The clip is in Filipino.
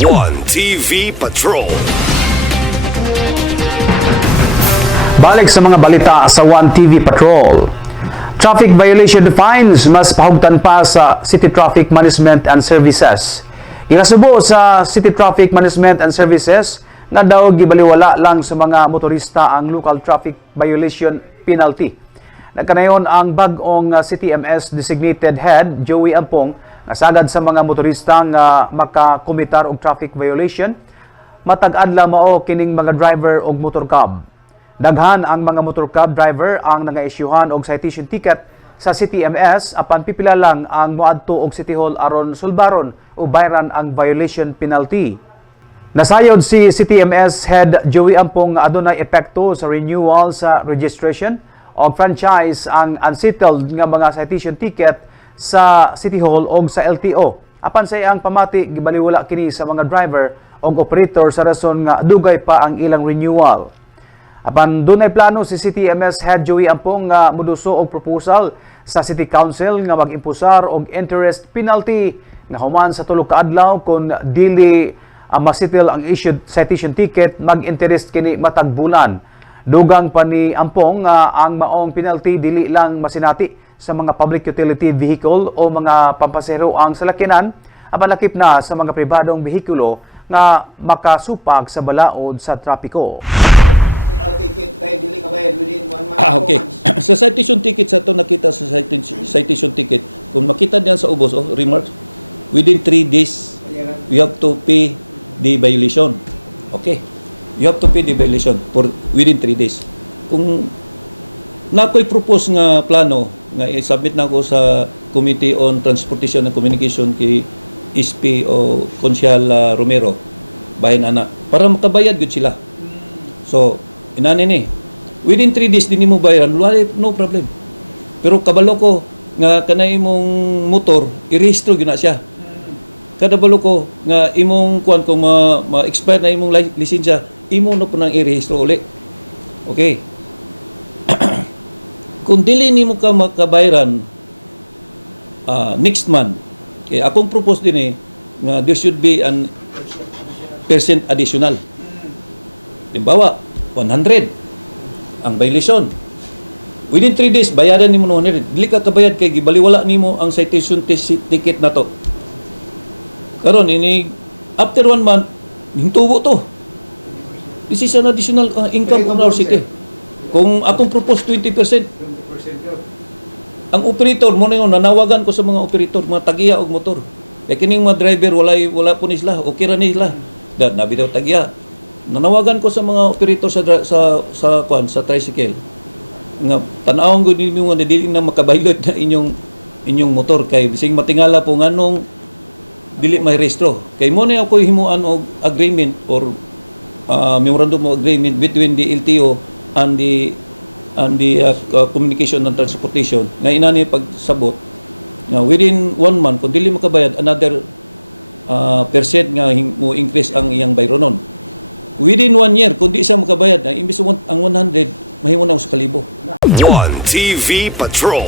One TV Patrol. Balik sa mga balita sa One TV Patrol. Traffic violation fines mas pahugtan pa sa City Traffic Management and Services. Ikasubo sa City Traffic Management and Services nga daw gibaliwala lang sa mga motorista ang local traffic violation penalty. Nagkanayon ang bag-ong City MS designated head Joey Ampong nga sagad sa mga motorista nga makakomitar og traffic violation matag adlaw mao kining mga driver og motor cab. Daghan ang mga motor cab driver ang nanga-isyuhan og citation ticket sa City MS apan pipila lang ang moadto og City Hall aron sulbaron o bayran ang violation penalty. Nasayod si City MS head Joey Ampong nga adunay epekto sa renewal sa registration o franchise ang unsettled nga mga citation ticket sa City Hall o sa LTO. Apan sa iyang pamati, gibaliwala kini sa mga driver o operator sa rason nga dugay pa ang ilang renewal. Apan dunay plano si City MS head Joey Ampong nga moduso og proposal sa City Council nga mag-impusar og interest penalty nga human sa tulo ka adlaw kung dili masitil ang issued citation ticket mag-interest kini matag bulan. Dugang pa ni Ampong ang maong penalty dili lang masinati sa mga public utility vehicle o mga pampasero ang salakyanan, apan lakip na sa mga pribadong behikulo nga makasupag sa balaod sa trapiko. Okay. Sa citation ticket sa ito nakita sa citation ticket, kung makita niyan sa ubos, remarks, within 3 days, you have to pay the violation. Okay. You have to pay the violation for within 3 days. Kung nakoy propose nga plano, nga i-submit na ako sa Committee on Transportation and Communication kay SP o Konsyal Romero, bahin ana, para makabayad gud sila. So, inani ni, within 3 days din mo bayaran, no problem. Pero kabalo ko nga kanay imong motor, i-rehistro gyud na siya. Kada balo ko nga imong kuan kung ma-expire na imong lisensya, imo no po nang i-rehistro uli. Okay. Kung dili nimo ka makabayaran next month, kaya akong propose din nga there should be an percent additional. Limbawa, 100 ang violation. Within 3 days, bayaran nimo 100. Dili ka kabayad kay gibaliwala nimo ang citation ticket na to. Karon ini after 1 month, hintubo to. This is an additional income on our city. Kung akong propose 20%, ang operator mo na yun, nanawagan ko sa mga operator, mga tagiya og motor. Kaya kining mga driver, wala po nila, okay ra nila. Nabitaw tagiya. Nanawagan ko sa mga operator sa tricycle. Nga tanawon ko ninyo nga dili na makabaylot na inyong motor kay bising matingala po nganong dili may rehistro. Kay mo na ako himuan og agreement or memorandum of agreement between the LTO and the communication and transportation nga inani pagsabot nga within 1 month kung dili makabayad another percent nga mo increase ang iyang bayronon. Within 1 year kung di siya makabayad na imbis ang 100 mahimo na sa 1,000. One TV Patrol.